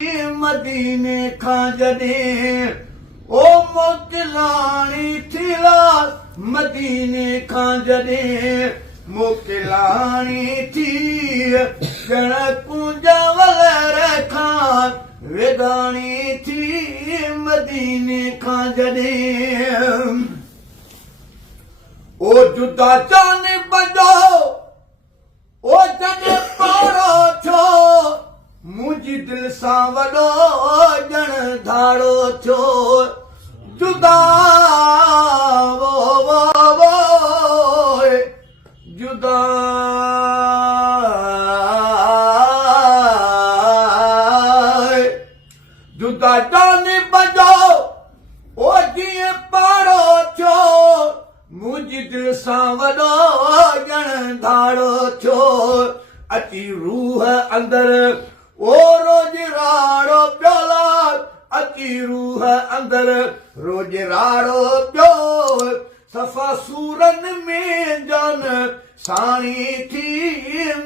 मदीने खां जॾहिं ओ मोकिलाणी थिला मदीने खां जॾहिं मोकिलाणी थी ॼण कुंज वलर खां वेगाणी थी मदीने खां जॾहिं ओ जुदा चान बजो ओ जॾहिं पारो थियो मुंहिंजी दिलि सां वॾो ॼण धाड़ो थियो जुदा वो वो वो जुदा जुदा जाने बजो ओ जीअं पारो थियो मुंहिंजी दिलि सां वॾो ॼण धाड़ो थियो अची रूह अंदरि ओ रोज राड़ो प्योला अची रूह अंदरि रोज राड़ो पियो सफ़ा सूरनि में जान साणी थी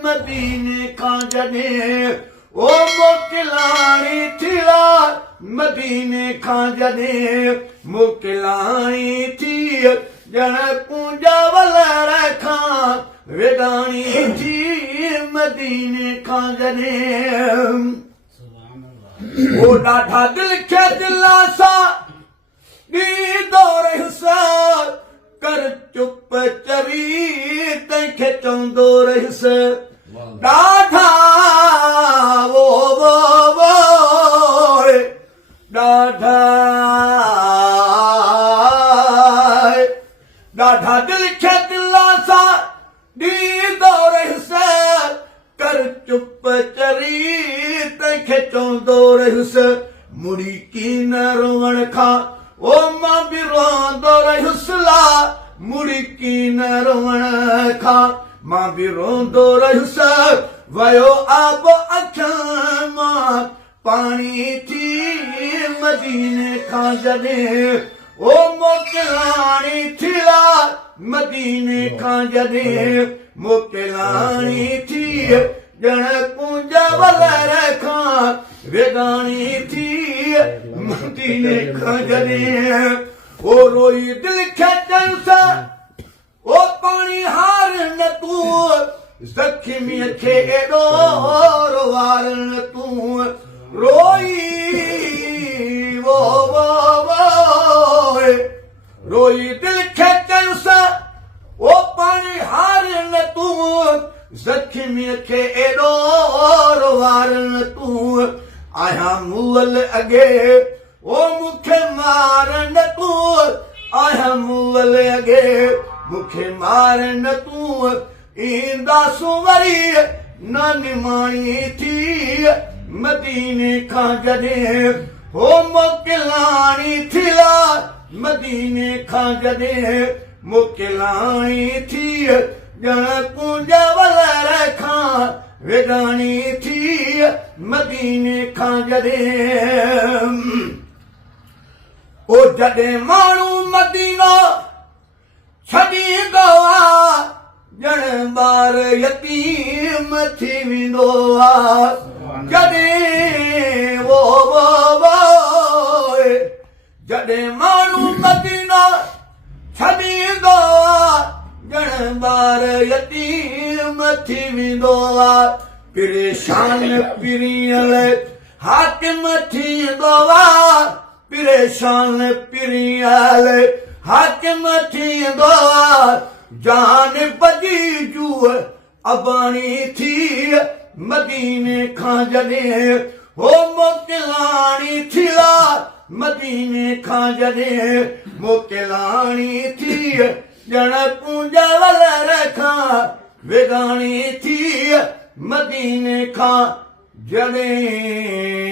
मदीने खां जॾहिं ओ मोकिलाणी थिला मदीने खां जॾहिं मोकिलाणी थी ॼण कुंज वलर खां वेगाणी थी मदीने खां जॾहिं ओ ॾाढा दिलि खे दिला सां ॾींदो रहियुसि कर चुप चवी तंहिंखे चवंदो रहियुसि ॾाढा वो वो वो ॾाढा ॾाढा दिलि खे दिला सां ॾींदो रहियुसि कर चुप चरी तंहिंखे चवंदो रहियुसि मुड़ी कीन रोअण खां ओ मां बि रोअंदो रहियुसि ला मुड़ी कीन रोअण खां मां बि रोंदो रहियुसि वयो आब अखियुनि मां पाणी थी मदीने खां जॾहिं ओ मोकिलाणी थिला मदीने खां जॾहिं मोकिलाणी थी ॼण कुंज वलर खां वेगाणी थी मदीने खां जॾहिं ओ रोई दिलि खे चयुसि ओ पाणी हार न तूं ज़ख़्मीअ खे एॾो वार न तूं रोई वो वो वो रोई दिलि खे चयुसि ओ पाणी हार न तूं ज़ख़्मीअ खे एॾो वार न तूं आहियां मुअल अॻे ओ मूंखे मार न तूं आहियां मुअल अॻे मूंखे मार न तूं ईंदासूं वरी न निमाणी थी मदीने खां जॾहिं हो मोकिलाणी थिला मदीने खां जॾहिं मोकिलाणी थी ॼण कुंज वलर खां वेगाणी थी मदीने खां जॾहिं ओ जॾहिं माण्हू मदीनो छॾींदो आहे ॼण ॿार यतीम थी वेंदो आहे जॾहिं वो वो वो जॾहिं माण्हू मदीनो छॾींदो आहे ॼण ॿार यतीम थी वेंदो आहे परेशान पिरीअल हाकिम थींदो आहे परेशान पिरीअल हाकिम थींदो आहे जान बजी जूअ अबाणी थी मदीने खां जॾहिं हो मोकिलाणी थिला मदीने खां जॾहिं मोकिलाणी थी ॼण कुंज वलर खां वेगाणी थी मदीने खां जॾहिं